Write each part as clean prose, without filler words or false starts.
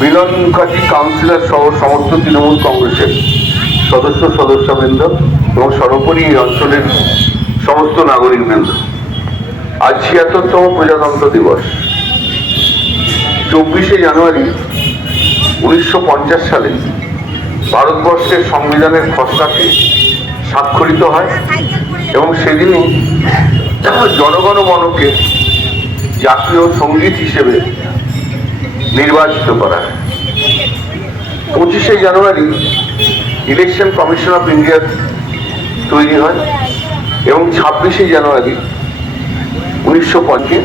মিলন Mukherjee councillor সহ সমস্ত তৃণমূল কংগ্রেসের সদস্যবৃন্দ এবং সর্বোপরি এই অঞ্চলের সমস্ত নাগরিকবৃন্দ, আজ ৭৬তম প্রজাতন্ত্র দিবস। ২৪শে জানুয়ারি ১৯৫০ সালে ভারতবর্ষের সংবিধানের খসড়াটি স্বাক্ষরিত হয় এবং সেদিনই জনগণ মনকে জাতীয় সঙ্গীত হিসেবে নির্বাচিত করা হয়। ২৫শে জানুয়ারি ইলেকশন কমিশন অফ ইন্ডিয়া তৈরি হয় এবং ২৬শে জানুয়ারি ১৯৫০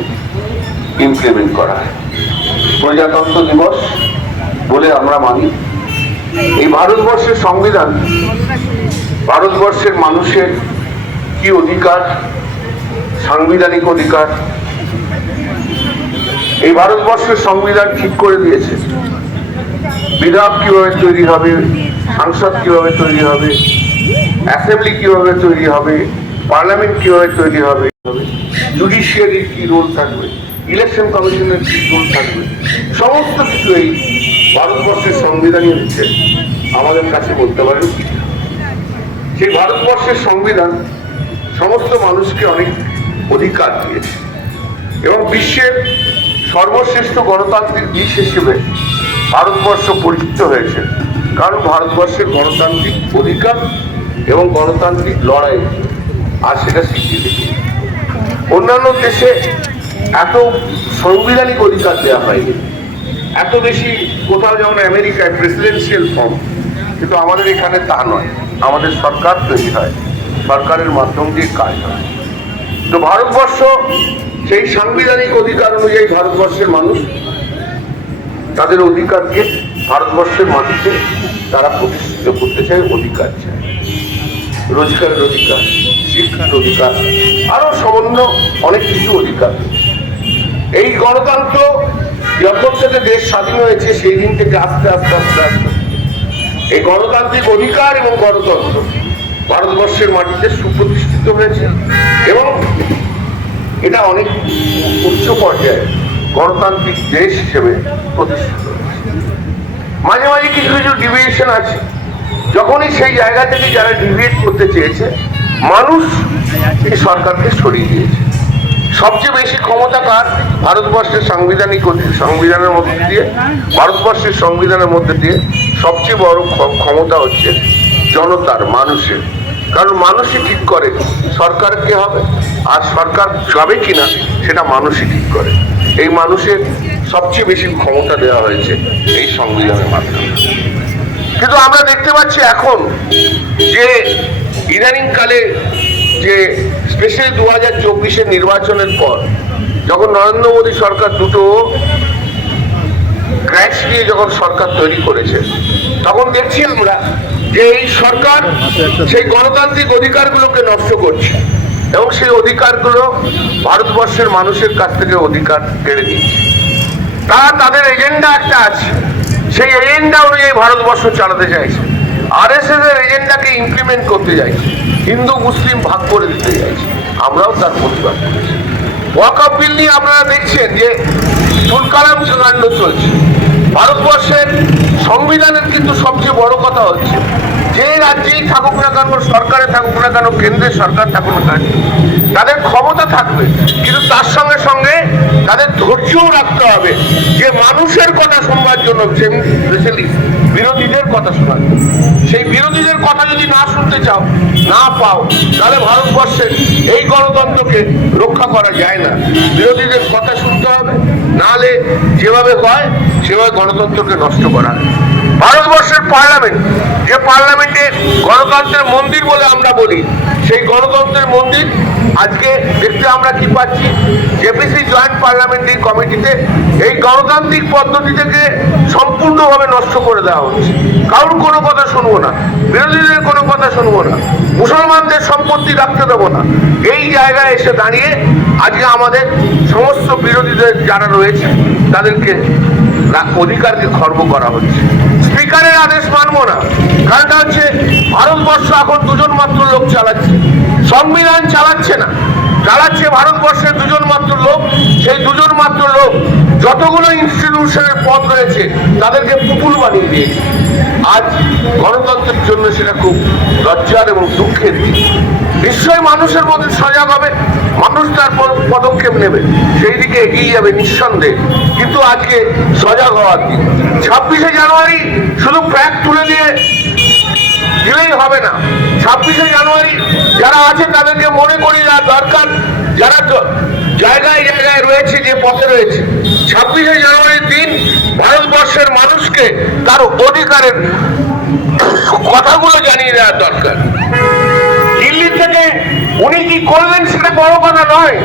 ইমপ্লিমেন্ট করা হয়। প্রজাতন্ত্র দিবস বলে আমরা মানি। এই ভারতবর্ষের সংবিধান ভারতবর্ষের মানুষের কি অধিকার, সাংবিধানিক অধিকার, এই ভারতবর্ষের সংবিধান ঠিক করে দিয়েছে বিধায়ক কিভাবে তৈরি হবে, সংসদ কিভাবে তৈরি হবে, অ্যাসেম্বলি কিভাবে তৈরি হবে, পার্লামেন্ট কিভাবে তৈরি হবে, জুডিশিয়ারির কি রোল থাকবে, ইলেকশন কমিশনের কি রোল থাকবে, সমস্ত কিছু এই ভারতবর্ষের সংবিধানই হচ্ছে আমাদের কাছে বলতে পারেন। সেই ভারতবর্ষের সংবিধান সমস্ত মানুষকে অনেক অধিকার দিয়েছে এবং বিশ্বের সর্বশ্রেষ্ঠ গণতান্ত্রিক দেশ হিসেবে ভারতবর্ষ পরিচিত হয়েছে, কারণ ভারতবর্ষের গণতান্ত্রিক অধিকার এবং গণতান্ত্রিক লড়াই আর সেটা স্বীকৃতি। অন্যান্য দেশে এত সাংবিধানিক অধিকার দেওয়া হয়নি, এত বেশি, কোথাও যেমন আমেরিকায় প্রেসিডেন্সিয়াল ফর্ম, কিন্তু আমাদের এখানে তা নয়। আমাদের সরকার তৈরি হয়, সরকারের মাধ্যম দিয়ে কাজ হয়। তো ভারতবর্ষ সেই সাংবিধানিক অধিকার অনুযায়ী ভারতবর্ষের মানুষ তাদের অধিকারকে ভারতবর্ষের মাটিতে তারা প্রতিষ্ঠিত করতে চায়, অধিকার চায়, রোজগারের অধিকার, শিক্ষার অধিকার, আরো সামান্য অনেক কিছু অধিকার। এই গণতন্ত্র যখন থেকে দেশ স্বাধীন হয়েছে সেই দিন থেকে আস্তে আস্তে আস্তে আস্তে এই গণতান্ত্রিক অধিকার এবং গণতন্ত্র ভারতবর্ষের মাটিতে সুপ্রতিষ্ঠিত হয়েছে এবং এটা অনেক উচ্চ পর্যায়ে গণতান্ত্রিক দেশ হিসেবে প্রতিষ্ঠিত হয়েছে। মাঝে মাঝে কিছু কিছু ডিভিয়েশন আছে, যখনই সেই জায়গা থেকে যারা ডিভিয়েট করতে চেয়েছে মানুষ এই সরকারকে সরিয়ে দিয়েছে। সবচেয়ে বেশি ক্ষমতা কার? ভারতবর্ষের সংবিধানের মধ্যে দিয়ে, ভারতবর্ষের সংবিধানের মধ্যে দিয়ে সবচেয়ে বড় ক্ষমতা হচ্ছে জনতার, মানুষের। কারণ মানুষই ঠিক করে সরকার কে হবে আর সরকার যাবে কিনা সেটা মানুষই ঠিক করে। এই মানুষের সবচেয়ে বেশি ক্ষমতা দেওয়া হয়েছে এই সংবিধানের মাধ্যমে। কিন্তু আমরা দেখতে পাচ্ছি এখন যে ইদানিং কালে যে স্পেশালি 2024-এর নির্বাচনের পর যখন নরেন্দ্র মোদী সরকার দুটো ক্র্যাশ নিয়ে যখন সরকার তৈরি করেছে, তখন দেখছি আমরা যে এই সরকার সেই গণতান্ত্রিক অধিকারগুলোকে নষ্ট করছে এবং সেই অধিকারগুলো ভারতবর্ষের মানুষের কাছ থেকে অধিকার কেড়ে নিচ্ছে। তারা তাদের এজেন্ডা একটা আছে, সেই এজেন্ডা অনুযায়ী ভারতবর্ষ চালাতে চাইছে। আরএসএস এর এজেন্ডাকে ইমপ্লিমেন্ট করতে চাইছে, হিন্দু মুসলিম ভাগ করে দিতে চাইছে। আমরাও তার প্রতিবাদ করেছি। ওয়াকফ বিল নিয়ে আপনারা দেখছেন যে তুলকালাম কাণ্ড চলছে। ভারতবর্ষের সংবিধানের কিন্তু সবচেয়ে বড় কথা হচ্ছে যে রাজ্যেই থাকুক না কেন, সরকারে থাকুক না কেন, কেন্দ্রের সরকার থাকুক না কেন, তাদের ক্ষমতা থাকবে, কিন্তু তার সঙ্গে সঙ্গে তাদের ধৈর্যও রাখতে হবে যে মানুষের কথা শুনবার জন্য, স্পেশালি বিরোধীদের কথা শোনার জন্য। সেই বিরোধীদের কথা যদি না শুনতে চাও, না পাও, তাহলে ভারতবর্ষের এই গণতন্ত্রকে রক্ষা করা যায় না। বিরোধীদের কথা শুনতে হবে, নাহলে যেভাবে হয় সেভাবে গণতন্ত্রকে নষ্ট করা হয়। ভারতবর্ষের পার্লামেন্ট, যে পার্লামেন্টে গণতন্ত্রের মন্দির বলে আমরা বলি, সেই গণতন্ত্রের মন্দির আজকে দেখতে আমরা কি পাচ্ছি, জেপিসি জয়েন্ট পার্লামেন্টারি কমিটিতে এই গণতান্ত্রিক পদ্ধতি থেকে সম্পূর্ণভাবে নষ্ট করে দেওয়া হচ্ছে। কারোর কোনো কথা শুনবো না, বিরোধীদের কোনো কথা শুনবো না, মুসলমানদের সম্পত্তি রাখতে দেবো না। এই জায়গায় এসে দাঁড়িয়ে আজকে আমাদের সমস্ত বিরোধীদের যারা রয়েছে তাদেরকে অধিকারকে খর্ব করা হচ্ছে। স্পিকারের আদেশ মানবো না, কারণটা হচ্ছে ভারতবর্ষ এখন দুজন মাত্র লোক চালাচ্ছে, সংবিধান চালাচ্ছে না, চালাচ্ছে ভারতবর্ষের দুজন মাত্র লোক। সেই দুজন মাত্র লোক যতগুলো ইনস্টিটিউশনের পদ রয়েছে তাদেরকে পুতুল বানিয়ে দিয়েছে। আজ গণতন্ত্রের জন্য সেটা খুব লজ্জার এবং দুঃখের দিন। নিশ্চয়ই মানুষের মধ্যে সজাগ হবে, মানুষ তার পদক্ষেপ নেবে, সেই দিকে এগিয়ে যাবে নিঃসন্দেহে। কিন্তু আজকে সজাগ হওয়ার দিন। 26শে জানুয়ারি শুধু ফ্ল্যাগ তুলে দিয়ে দিলেই হবে না। 26শে জানুয়ারি যারা আছে তাদেরকে মনে করিয়ে দেওয়া দরকার, যারা জায়গায় জায়গায় রয়েছে, যে পথে রয়েছে। 26শে জানুয়ারির দিন ভারতবর্ষের মানুষকে তার অধিকারের কথাগুলো জানিয়ে দেওয়ার দরকার। দিল্লি থেকে উনি কি করলেন সেটা বড় কথা নয়,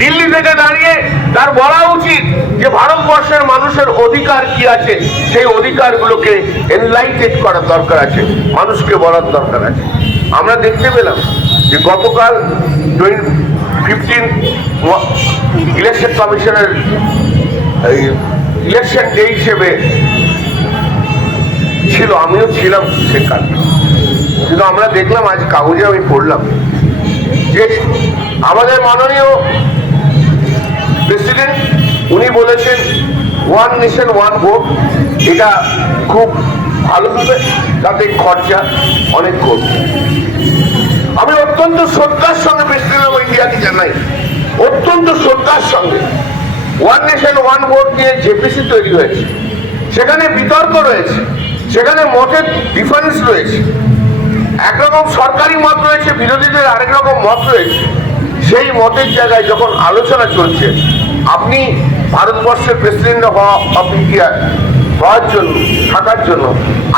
দিল্লি থেকে দাঁড়িয়ে তার বলা উচিত যে ভারতবর্ষের মানুষের অধিকার কি আছে, সেই অধিকারগুলোকে এনলাইটেড করার দরকার আছে, মানুষকে বলার দরকার আছে। আমরা দেখতে পেলাম যে গতকাল 15 ইলেকশন কমিশনের ইলেকশন ডে হিসেবে ছিল, আমিও ছিলাম সেখানে। কিন্তু আমরা দেখলাম, আজ কাগজে আমি পড়লাম যে আমাদের মাননীয় প্রেসিডেন্ট উনি বলেছেন ওয়ান নেশন ওয়ান ভোট, এটা খুব ভালো হবে, তাতে খরচা অনেক কমবে। আমি অত্যন্ত শ্রদ্ধার সঙ্গে প্রেসিডেন্ট অফ ইন্ডিয়াকে জানাই, অত্যন্ত শ্রদ্ধার সঙ্গে। ওয়ান নেশন ওয়ান ভোট নিয়ে জেপিসি তৈরি হয়েছে, সেখানে বিতর্ক রয়েছে, সেখানে মতের ডিফারেন্স রয়েছে। একরকম সরকারি মত রয়েছে, বিরোধীদের আরেক রকম মত রয়েছে। সেই মতের জায়গায় যখন আলোচনা চলছে, আপনি ভারতবর্ষের প্রেসিডেন্ট অফ ইন্ডিয়া হওয়ার জন্য, থাকার জন্য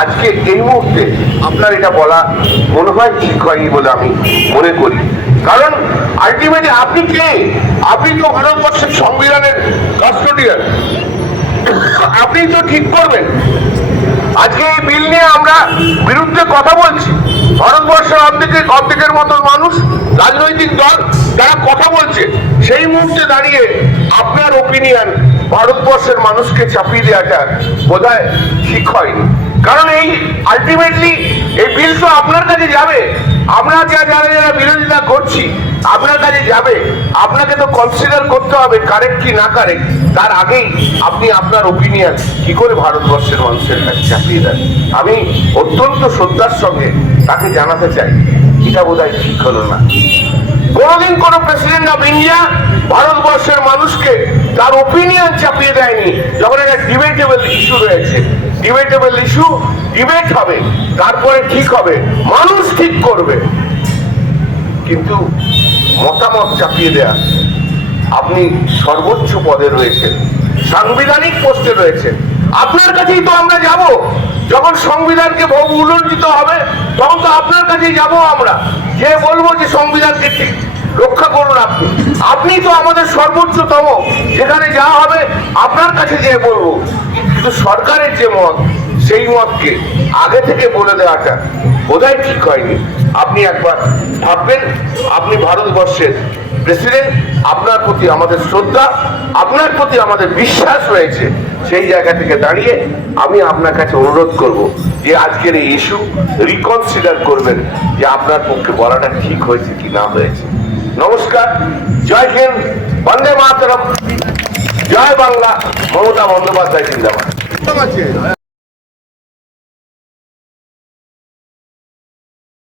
আজকে এই মুহূর্তে আপনার এটা বলা মনে হয় ঠিক হয়নি বলে আমি মনে করি। কারণ আলটিমেটলি আপনি কে? আপনি তো ভারতবর্ষের সংবিধানের কাস্টোডিয়ান, আপনি তো ঠিক করবেন। আজকে এই বিল নিয়ে আমরা বিরুদ্ধে কথা বলছি, ভারতবর্ষের অর্ধেকের মতো মানুষ, রাজনৈতিক দল তারা কথা বলছে। সেই মুহূর্তে দাঁড়িয়ে আপনার ওপিনিয়ন ভারতবর্ষের মানুষকে চাপিয়ে দেওয়াটা বোধহয় ঠিক হয়নি। কারণ এই আলটিমেটলি এই বিল তো আপনার কাছে যাবে, আমরা যারা বিরোধিতা করছি আপনার কাছে যাবে। আপনাকে তো কনসিডার করতে হবে কারেক্ট কি না কারেক্ট, তার আগেই আপনি আপনার ওপিনিয়ন কি করে ভারতবর্ষের মানুষের কাছে চাপিয়ে দেন। আমি অত্যন্ত শ্রদ্ধার সঙ্গে তাকে জানাতে চাই, এটা বোধহয় ঠিক হলো না। কোনোদিন কোনো প্রেসিডেন্ট অফ ইন্ডিয়া ভারতবর্ষের মানুষকে তার ওপিনিয়ন চাপিয়ে দেয়নি। যখন একটা ডিবেটেবল ইস্যু রয়েছে, ডিবেটেবল ইস্যু ডিবেট হবে, তারপরে ঠিক হবে, মানুষ ঠিক করবে। কিন্তু মতামত চাপিয়ে দেয়া, আপনি সর্বোচ্চ পদে রয়েছেন, সাংবিধানিক পোস্টে রয়েছেন, আপনার কাছেই তো আমরা যাব। যখন সংবিধানকে উল্লঙ্ঘিত হবে তখন তো আপনার কাছেই যাব আমরা, যে বলবো যে সংবিধানকে ঠিক রক্ষা করুন। আপনি তো আমাদের সর্বোচ্চতম, যেখানে যা হবে আপনার কাছে যে বলবো। কিন্তু সরকারের যে মত, সেই মতকে আগে থেকে বলে দেওয়াটা বোধহয় ঠিক হয়নি। আপনি একবার ভাববেন, আপনি ভারতবর্ষের প্রেসিডেন্ট, আপনার প্রতি আমাদের শ্রদ্ধা, আপনার প্রতি আমাদের বিশ্বাস রয়েছে। সেই জায়গা থেকে দাঁড়িয়ে আমি আপনার কাছে অনুরোধ করব যে আজকের এই ইস্যু রিকনসিডার করবেন, যে আপনার পক্ষে বলাটা ঠিক হয়েছে কি না হয়েছে। নমস্কার, জয় হিন্দ, বন্দে মাতরম, জয় বাংলা, মমতা বন্দ্যোপাধ্যায় জিন্দাবাদ।